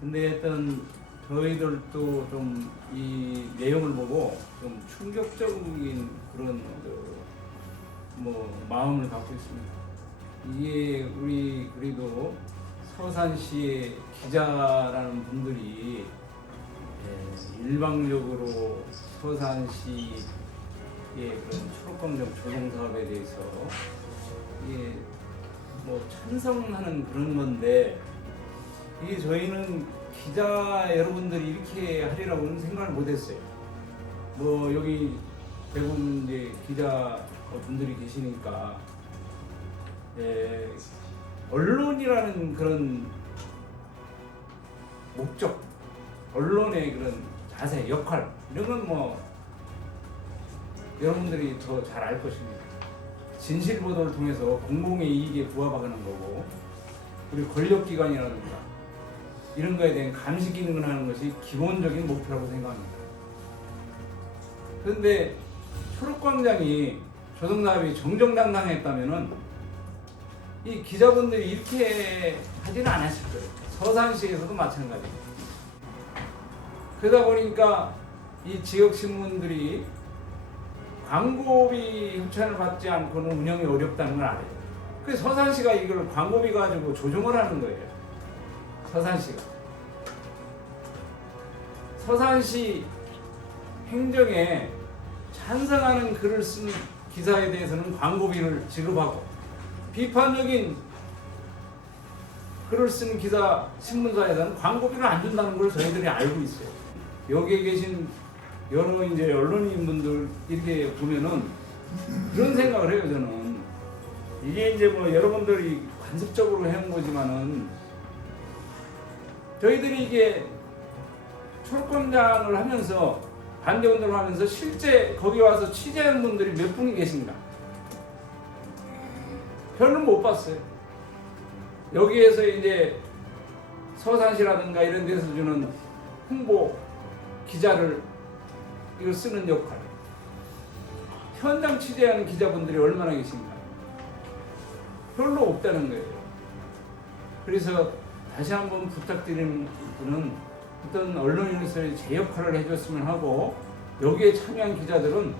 근데 하여튼 저희들도 좀 이 내용을 보고 좀 충격적인 그런 그 뭐 마음을 갖고 있습니다. 이게 우리 그래도 서산시의 기자라는 분들이 예, 일방적으로 서산시의 그런 초록광장 조성 사업에 대해서 이게 뭐 찬성하는 그런 건데 이게 저희는 기자 여러분들이 이렇게 하리라고는 생각을 못했어요. 뭐 여기 대부분 이제 기자 분들이 계시니까 예, 언론이라는 그런 목적, 언론의 그런 자세, 역할 이런 건 뭐 여러분들이 더 잘 알 것입니다. 진실 보도를 통해서 공공의 이익에 부합하는 거고 우리 권력기관이라든가 이런 거에 대한 감시 기능을 하는 것이 기본적인 목표라고 생각합니다. 그런데 초록광장이 조성사업이 정정당당했다면은 이 기자분들이 이렇게 하지는 않았을 거예요. 서산시에서도 마찬가지예요. 그러다 보니까 이 지역 신문들이 광고비 협찬을 받지 않고는 운영이 어렵다는 걸 알아요. 그래서 서산시가 이걸 광고비 가지고 조정을 하는 거예요. 서산시가. 서산시 행정에 찬성하는 글을 쓴 기사에 대해서는 광고비를 지급하고 비판적인 글을 쓴 기사 신문사에서는 광고비를 안 준다는 걸 저희들이 알고 있어요. 여기에 계신 여러 이제 언론인 분들 이렇게 보면은 그런 생각을 해요 저는 이게 이제 뭐 여러분들이 관습적으로 해온 거지만은 저희들이 이게 초록광장을 하면서 반대 운동을 하면서 실제 거기 와서 취재한 분들이 몇 분이 계신가? 별로 못 봤어요. 여기에서 이제 서산시라든가 이런 데서 주는 홍보 기자를 이거 쓰는 역할. 현장 취재하는 기자분들이 얼마나 계신가? 별로 없다는 거예요. 그래서 다시 한번 부탁드리는 분은 어떤 언론인으로서의 제 역할을 해줬으면 하고 여기에 참여한 기자들은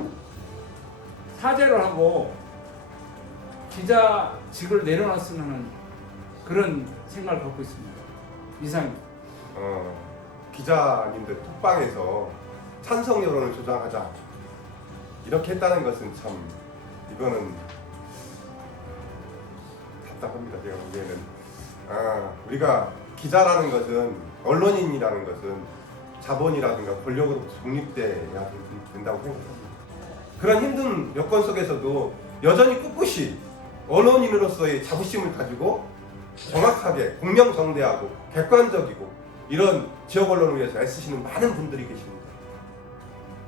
사죄를 하고 기자직을 내려놨으면 하는 그런 생각을 갖고 있습니다. 이상입니다. 어, 기자님들 톡방에서 찬성 여론을 조장하자 이렇게 했다는 것은 참 이거는 답답합니다 제가 보기에는 아, 우리가 기자라는 것은 언론인이라는 것은 자본이라든가 권력으로부터 독립돼야 된다고 생각합니다 그런 힘든 여건 속에서도 여전히 꿋꿋이 언론인으로서의 자부심을 가지고 정확하게 공명정대하고 객관적이고 이런 지역 언론을 위해서 애쓰시는 많은 분들이 계십니다.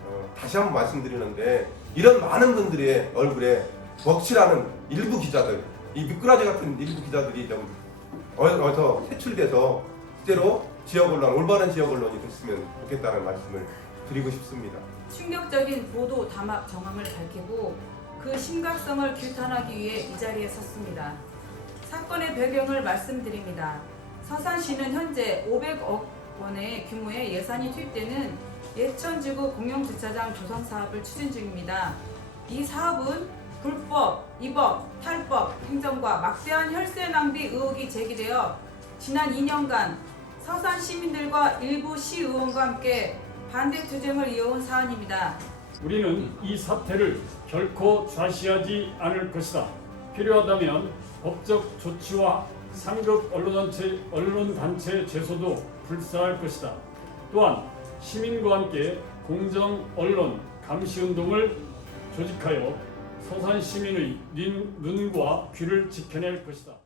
어, 다시 한번 말씀드리는데 이런 많은 분들의 얼굴에 먹칠하는 일부 기자들, 이 미꾸라지 같은 일부 기자들이 좀 어- 어디서 퇴출돼서 실제로 지역 언론, 올바른 지역 언론이 됐으면 좋겠다는 말씀을 드리고 싶습니다. 충격적인 보도 담합 정황을 밝히고 그 심각성을 규탄하기 위해 이 자리에 섰습니다. 사건의 배경을 말씀드립니다. 서산시는 현재 500억 원의 규모의 예산이 투입되는 예천지구 공영주차장 조성 사업을 추진 중입니다. 이 사업은 불법, 위법, 탈법 행정과 막대한 혈세 낭비 의혹이 제기되어 지난 2년간 서산 시민들과 일부 시의원과 함께 반대 투쟁을 이어온 사안입니다. 우리는 이 사태를 결코 좌시하지 않을 것이다. 필요하다면 법적 조치와 상급 언론단체, 언론단체 제소도 불사할 것이다. 또한 시민과 함께 공정 언론 감시 운동을 조직하여 서산 시민의 눈- 눈과 귀를 지켜낼 것이다.